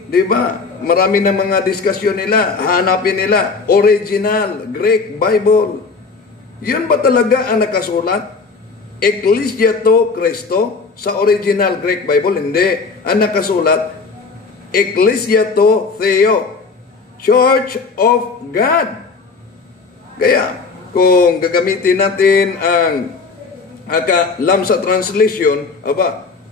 di ba, marami na mga diskusyon nila, hanapin nila, original Greek Bible. Yun ba talaga ang nakasulat? Ecclesia to Cristo sa original Greek Bible? Hindi. Ang nakasulat, Ecclesia to Theo, Church of God. Kaya, kung gagamitin natin ang Lamsa translation,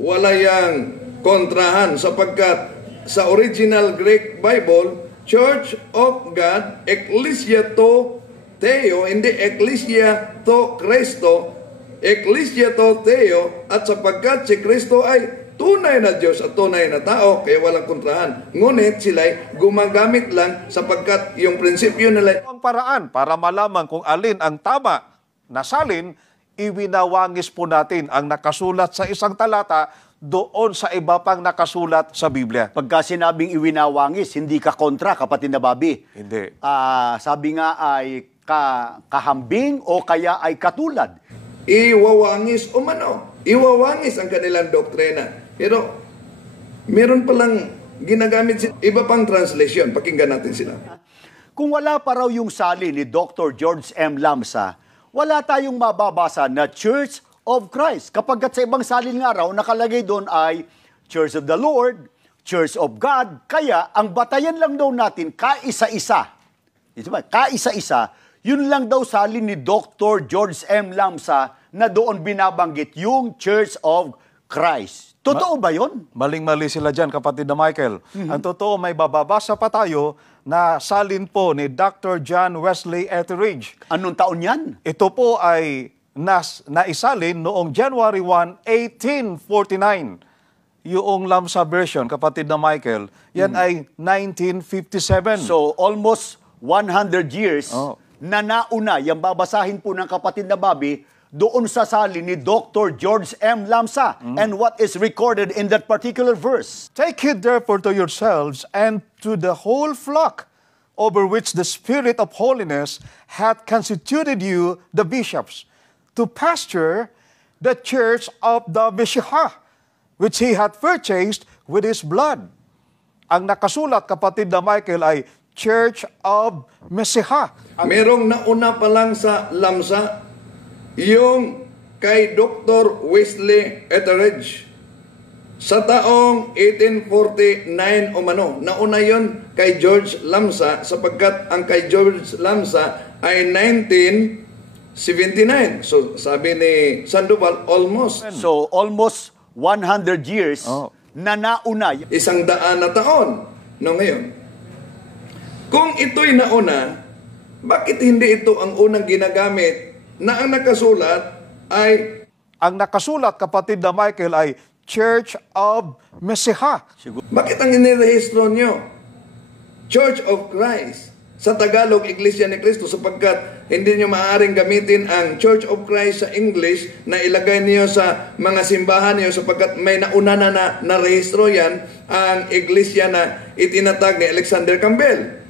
wala yang kontrahan sapagkat sa original Greek Bible, Church of God, Ecclesia to Theo, hindi Ecclesia to Cristo, Ecclesia to Theo, at sapagkat si Kristo ay tunay na Diyos at tunay na tao, kaya walang kontrahan. Ngunit sila'y gumagamit lang sapagkat yung prinsipyo nila. Ang paraan para malaman kung alin ang tama na salin, iwinawangis po natin ang nakasulat sa isang talata doon sa iba pang nakasulat sa Biblia. Pagka sinabing iwinawangis, hindi ka kontra, kapatid na Bobby. Hindi. Sabi nga ay kahambing o kaya ay katulad. Iwawangis umano. Iwawangis ang kanilang doktrina. Pero meron palang ginagamit iba pang translation. Pakinggan natin sila. Kung wala pa raw yung salin ni Dr. George M. Lamsa, wala tayong mababasa na Church of Christ. Kapag sa ibang salin nga raw, nakalagay doon ay Church of the Lord, Church of God. Kaya, ang batayan lang daw natin, kaisa-isa. Kaisa-isa, yun lang daw salin ni Dr. George M. Lamsa na doon binabanggit yung Church of Christ. Totoo ba yun? Maling-mali sila dyan, kapatid na Michael. Ang totoo, may bababasa pa tayo na salin po ni Dr. John Wesley Etheridge. Anong taon yan? Ito po ay naisalin noong January 1, 1849. Yung Lamsa version, kapatid na Michael, yan ay 1957. So, almost 100 years na nauna, yung babasahin po ng kapatid na Bobby, doon sa salin ni Dr. George M. Lamsa. And what is recorded in that particular verse? Take heed therefore to yourselves and to the whole flock, over which the Spirit of holiness hath constituted you the bishops, to pasture the church of the Messiah, which He hath purchased with His blood. Ang nakasulat, kapatid na Michael, ay Church of Messiah. Merong nauna pa lang sa Lamsa, yung kay Dr. Wesley Etheridge. Sa taong 1849 umano, nauna yon kay George Lamsa sapagkat ang kay George Lamsa ay 1979. So sabi ni Sandoval, almost. So almost 100 years na nauna. 100 na taon. No, ngayon, kung ito'y nauna, bakit hindi ito ang unang ginagamit na ang nakasulat ay... Ang nakasulat, kapatid na Michael, ay Church of Messiah. Bakit ang inirehistro nyo? Church of Christ. Sa Tagalog, Iglesia ni Cristo, sapagkat hindi nyo maaaring gamitin ang Church of Christ sa English na ilagay niyo sa mga simbahan niyo sapagkat may nauna na narehistro yan ang Iglesia na itinatag ni Alexander Campbell.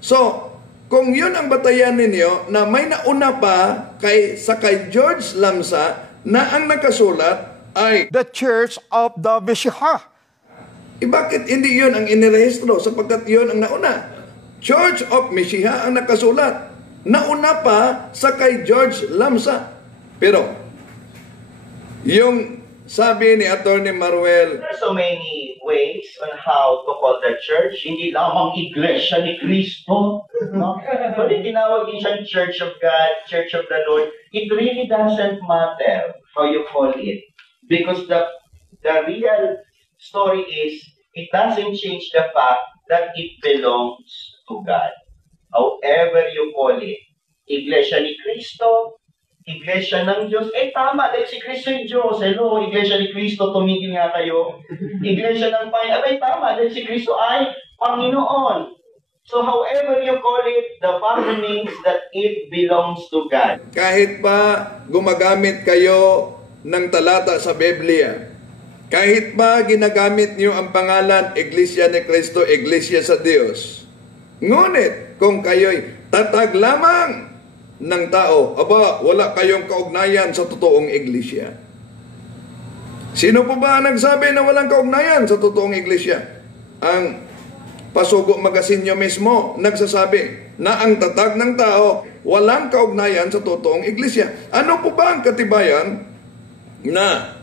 So, kung yun ang batayan ninyo na may nauna pa kay George Lamsa na ang nakasulat ay the Church of the Messiah. Bakit hindi yun ang inirehistro sapagkat yun ang nauna? Church of Messiah ang nakasulat. Nauna pa sa kay George Lamsa. Pero, yung sabi ni Attorney Maruel, there are so many ways on how to call the church. Hindi lamang Iglesia ni Cristo. No? Pwede tinawag din siyang Church of God, Church of the Lord. It really doesn't matter how you call it. Because The real story is, it doesn't change the fact that it belongs to God. However you call it, Iglesia ni Cristo, Iglesia ng Diyos, tama, dahil si Cristo yung Diyos. Hello, Iglesia ni Cristo, tumigil nga kayo. Iglesia ng Panginoon, tama, dahil si Cristo ay Panginoon. So however you call it, the fact remains that it belongs to God. Kahit pa gumagamit kayo ng talata sa Biblia, kahit pa ginagamit niyo ang pangalan Iglesia ni Cristo, Iglesia sa Diyos, ngunit kung kayo'y tatag lamang ng tao, aba, wala kayong kaugnayan sa totoong iglesia. Sino po ba nagsabi na walang kaugnayan sa totoong iglesia? Ang Pasugo Magasinyo mismo nagsasabi na ang tatag ng tao walang kaugnayan sa totoong iglesia. Ano po ba ang katibayan na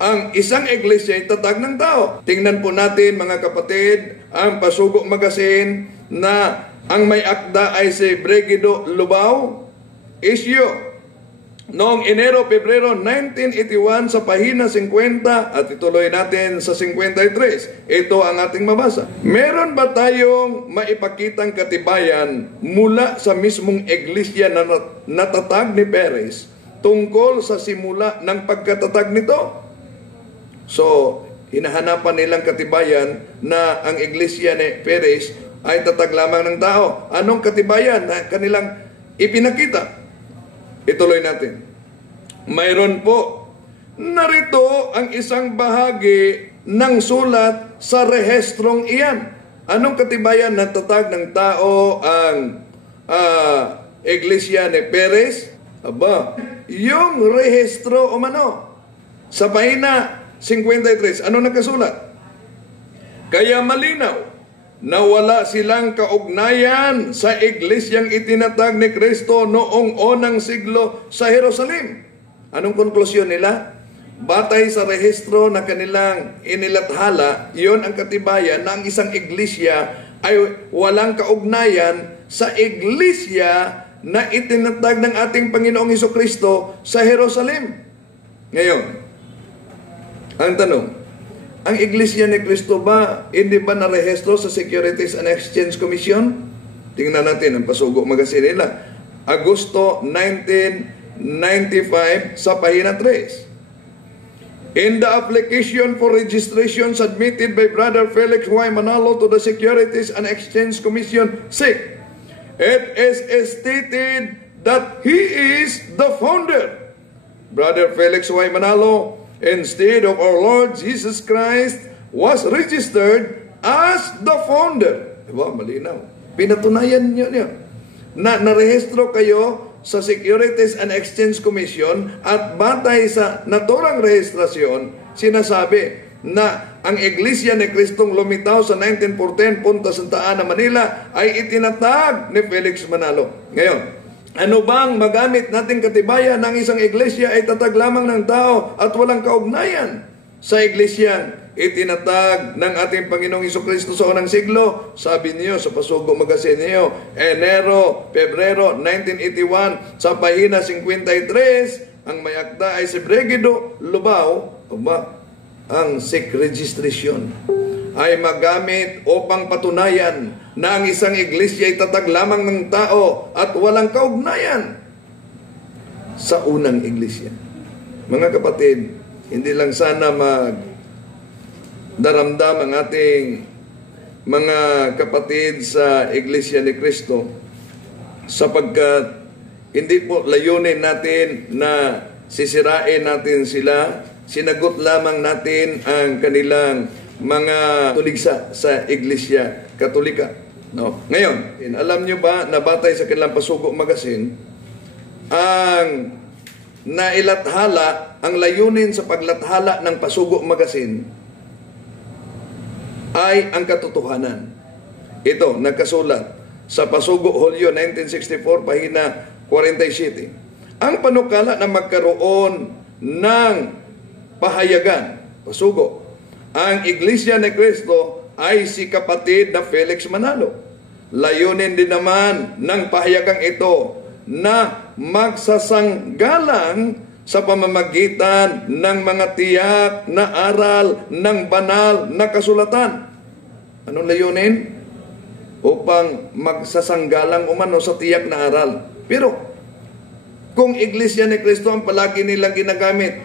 ang isang iglesia ay tatag ng tao? Tingnan po natin mga kapatid ang Pasugo Magasin na ang may akda ay si Brigido Lubao. Issue noong Enero, Pebrero 1981 sa pahina 50 at ituloy natin sa 53. Ito ang ating mabasa. Meron ba tayong maipakitang katibayan mula sa mismong iglesia na natatag ni Perez tungkol sa simula ng pagkatatag nito? So, hinahanapan nilang katibayan na ang iglesia ni Perez ay tatag lamang ng tao. Anong katibayan na kanilang ipinakita? Ituloy natin. Mayroon po, narito ang isang bahagi ng sulat sa rehestrong iyan. Anong katibayan na tatag ng tao ang iglesia ni Perez? Aba, yung rehestro umano. Sa pahina 53, ano nakasulat? Kaya malinaw na wala silang kaugnayan sa iglesyang itinatag ni Kristo noong unang siglo sa Jerusalem. Anong konklusyon nila? Batay sa rehistro na kanilang inilathala, iyon ang katibayan na ang isang iglesia ay walang kaugnayan sa iglesia na itinatag ng ating Panginoong Hesukristo sa Jerusalem. Ngayon, ang tanong, ang Iglesia ni Cristo ba, hindi ba narehistro sa Securities and Exchange Commission? Tingnan natin ang Pasugo Magasin nila. Agosto 1995 sa pahina 3. In the application for registration submitted by Brother Felix Y. Manalo to the Securities and Exchange Commission, SEC, it is stated that he is the founder. Brother Felix Y. Manalo, instead of our Lord Jesus Christ, was registered as the founder. Diba? Malinaw. Pinatunayan niyo na narehistro kayo sa Securities and Exchange Commission at batay sa naturang rehistrasyon, sinasabi na ang Iglesia ni Kristong lumitaw sa 1914 Punta Santa Ana, Manila ay itinatag ni Felix Manalo. Ngayon, ano bang magamit nating katibayan ng isang iglesia ay tatag lamang ng tao at walang kaugnayan sa iglesia itinatag ng ating Panginoong Hesukristo sa unang siglo? Sabi niyo sa Pasugo Magasin niyo, Enero, Pebrero 1981 sa pahina 53, ang may akda ay si Brigido Lubao. Ang SEC registration ay magamit upang patunayan na ang isang iglesia ay tatag lamang ng tao at walang kaugnayan sa unang iglesia. Mga kapatid, hindi lang sana magdaramdam ang ating mga kapatid sa Iglesia ni Cristo, sapagkat hindi po layunin natin na sisirain natin sila, sinagot lamang natin ang kanilang mga tuligsa sa Iglesia Katolika. No? Ngayon, alam nyo ba na batay sa kanilang Pasugo Magasin, ang nailathala, ang layunin sa paglathala ng Pasugo Magasin ay ang katotohanan. Ito, nagkasulat sa Pasugo Hulyo 1964, pahina 47. Ang panukala na magkaroon ng pahayagan, pasugo, ang Iglesia ni Cristo ay si kapatid na Felix Manalo. Layunin din naman ng pahayagang ito na magsasanggalang sa pamamagitan ng mga tiyak na aral ng banal na kasulatan. Anong layunin? Upang magsasanggalang umano sa tiyak na aral. Pero, kung Iglesia ni Cristo ang palagi nilang ginagamit,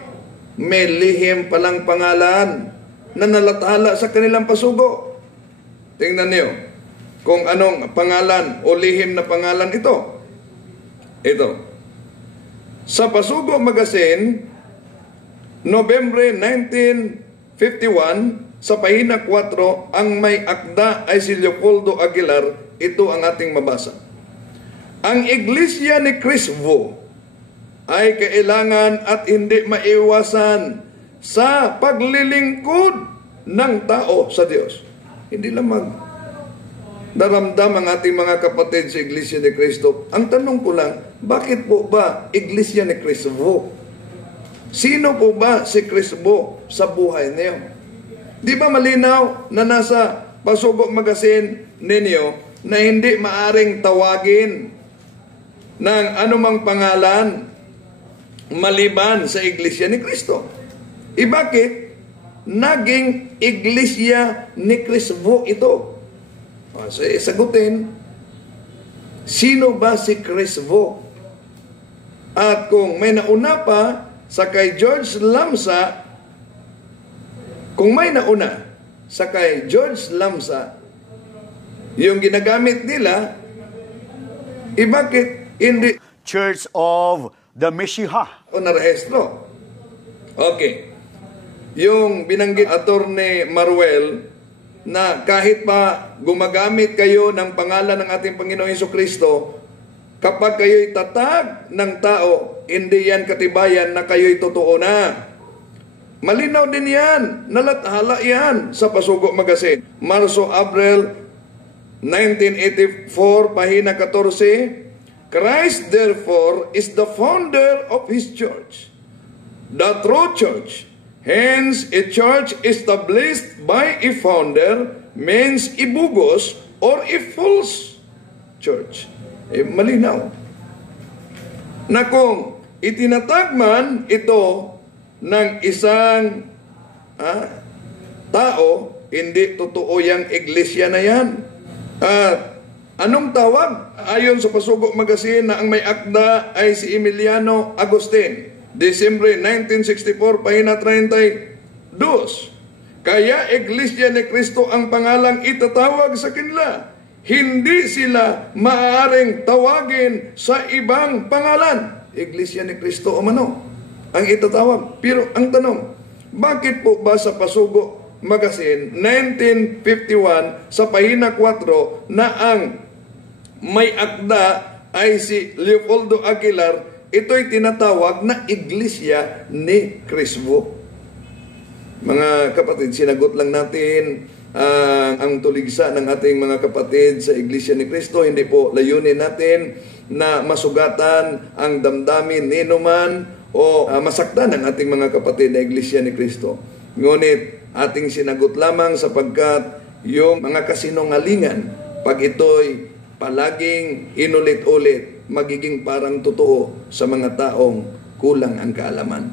may lihim palang pangalan na nalathala sa kanilang pasugo. Tingnan niyo kung anong pangalan o lihim na pangalan ito. Ito. Sa Pasugo Magazine, Nobyembre 1951, sa pahina 4, ang may akda ay si Leopoldo Aguilar. Ito ang ating mabasa. Ang Iglesia ni Cristo ay kailangan at hindi maiwasan sa paglilingkod ng tao sa Diyos. Hindi lamang daramdam ang ating mga kapatid sa Iglesia ni Cristo. Ang tanong ko lang, bakit po ba Iglesia ni Cristo? Sino po ba si Cristo sa buhay niyo? Di ba malinaw na nasa Pasugo Magazine ninyo na hindi maaring tawagin ng anumang pangalan maliban sa Iglesia ni Cristo? Bakit naging Iglesia ni Cristo ito? So, sagutin, sino ba si Cristo? At kung may nauna pa sa kay George Lamsa, kung may nauna sa kay George Lamsa, yung ginagamit nila, bakit hindi Church of the Messiah. o narehistro? Okay. Yung binanggit Attorney Maruel, na kahit pa gumagamit kayo ng pangalan ng ating Panginoon Jesucristo, kapag kayo'y tatag ng tao, hindi yan katibayan na kayo'y totoo na. Malinaw din yan, nalathala yan sa Pasugo Magazine. Marso-Abril 1984, pahina 14, Christ therefore is the founder of His church, the true church. Hence, a church established by a founder means a bugos or a false church. Malinaw. Na kung itinatag man ito ng isang tao, hindi totoo yung iglesia na yan. At anong tawag? Ayon sa Pasugo Magazine na ang may akda ay si Emiliano Agustin. Disyembre 1964, pahina 32. Kaya Iglesia ni Cristo ang pangalang itatawag sa kanila. Hindi sila maaaring tawagin sa ibang pangalan. Iglesia ni Cristo o mano ang itatawag. Pero ang tanong, bakit po ba sa Pasugo Magazine 1951 sa pahina 4 na ang may akda ay si Leopoldo Aguilar, ito'y tinatawag na Iglesia ni Cristo? Mga kapatid, sinagot lang natin ang tuligsa ng ating mga kapatid sa Iglesia ni Cristo. Hindi po layunin natin na masugatan ang damdamin ninuman o masaktan ang ating mga kapatid na Iglesia ni Cristo. Ngunit ating sinagot lamang sapagkat yung mga kasinungalingan, pag ito'y palaging inulit-ulit, magiging parang totoo sa mga taong kulang ang kaalaman.